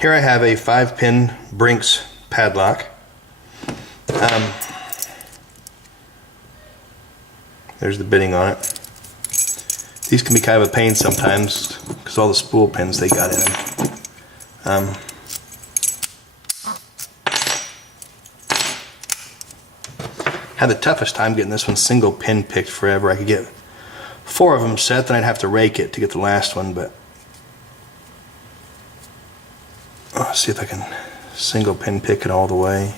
Here I have a 5-pin Brinks padlock. There's the bitting on it. These can be kind of a pain sometimes because all the spool pins they got in them. Had the toughest time getting this one single pin picked forever. I could get 4 of them set, then I'd have to rake it to get the last one, but let's see if I can single pin pick it all the way.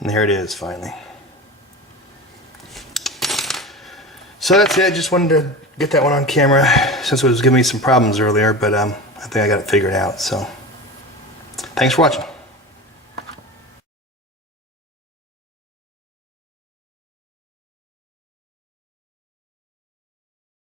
And there it is, finally. So that's it. I just wanted to get that one on camera since it was giving me some problems earlier, but I think I got it figured out. So thanks for watching.